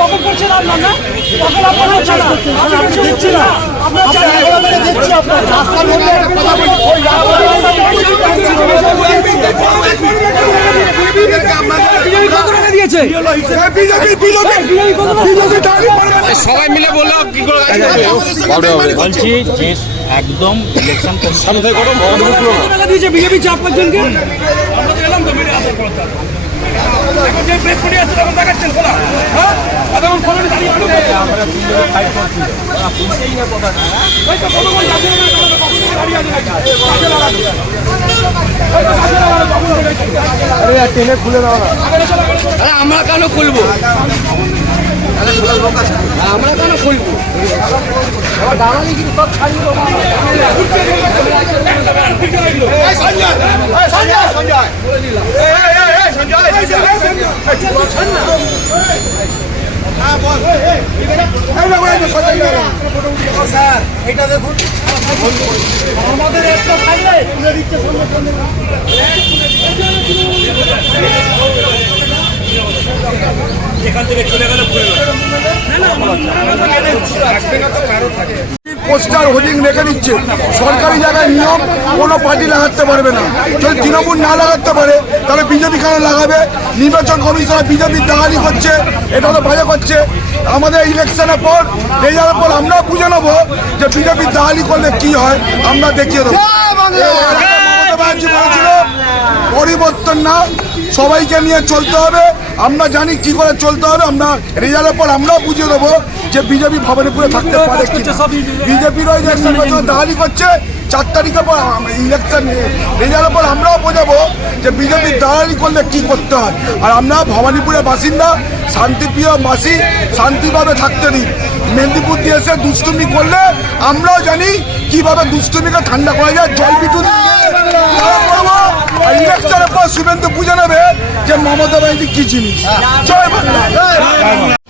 তখন করছেন আপনার না তখন আপনার হচ্ছে না আমি দেখছি না আপনার দেখছি আপনার রাস্তার মধ্যে কথা বলি ওই সবাই মিলে বললো কি করে বলছি যে একদম ইলেকশন দিয়েছে বিজেপি চাপ পাঁচজনকে আমরা তো এলাম তো মিলে আসার পর এখন যে প্রেস মিডিয়া আছে তখন দেখাচ্ছেন খোলা হ্যাঁ তখন খোলা দাঁড়িয়ে আমরা তিনজনে ফাইট করছি বুঝতেই না কথা ওই তো কতক্ষণ দাঁড়িয়ে আরে টেনে খুলে দাও না। আরে আমরা কেন খুলবো আমরা কেন খুলবো দাঁড়ালি কিন্তু সব ছাড়িয়ে স্যার এটা দেখুন আমাদের একটা থাকলে তুলে দিচ্ছে সঙ্গে সঙ্গে এখান থেকে চলে গেলে পোস্টার হোর্ডিং রেখে দিচ্ছে সরকারি জায়গায় নিয়ম কোনো পার্টি লাগাতে পারবে না যদি তৃণমূল না লাগাতে পারে তাহলে বিজেপি কেন লাগাবে নির্বাচন কমিশনার বিজেপির দালালি করছে এটা তো বাজে করছে আমাদের ইলেকশনের পর রেজাল্টের পর আমরা বুঝে নেবো যে বিজেপির দালালি করলে কি হয় আমরা দেখিয়ে দেবো মমতা ব্যানার্জি বলেছিল পরিবর্তন না সবাইকে নিয়ে চলতে হবে আমরা জানি কি করে চলতে হবে আমরা রেজাল্টের পর আমরাও বুঝিয়ে দেবো যে বিজেপি ভবানীপুরে থাকতে পারে কিনা বিজেপির ওই যে নির্বাচনে দালালি করছে 4 তারিখের পর ইলেকশন রেজাল্টের পর আমরাও বোঝাবো যে বিজেপির দালালি করলে কি করতে হয় আর আমরা ভবানীপুরের বাসিন্দা শান্তিপ্রিয় মাসি শান্তিভাবে থাকতে দিই মেদিনীপুর দিয়ে এসে দুষ্টুমি করলে আমরাও জানি কিভাবে দুষ্টুমিকে ঠান্ডা করা যায় জল বিদ্যুৎ করবো আর ইলেকশনের পর শুভেন্দু বুঝে নেবে যে মমতা ব্যানার্জি কি জিনিস জয় বাংলা।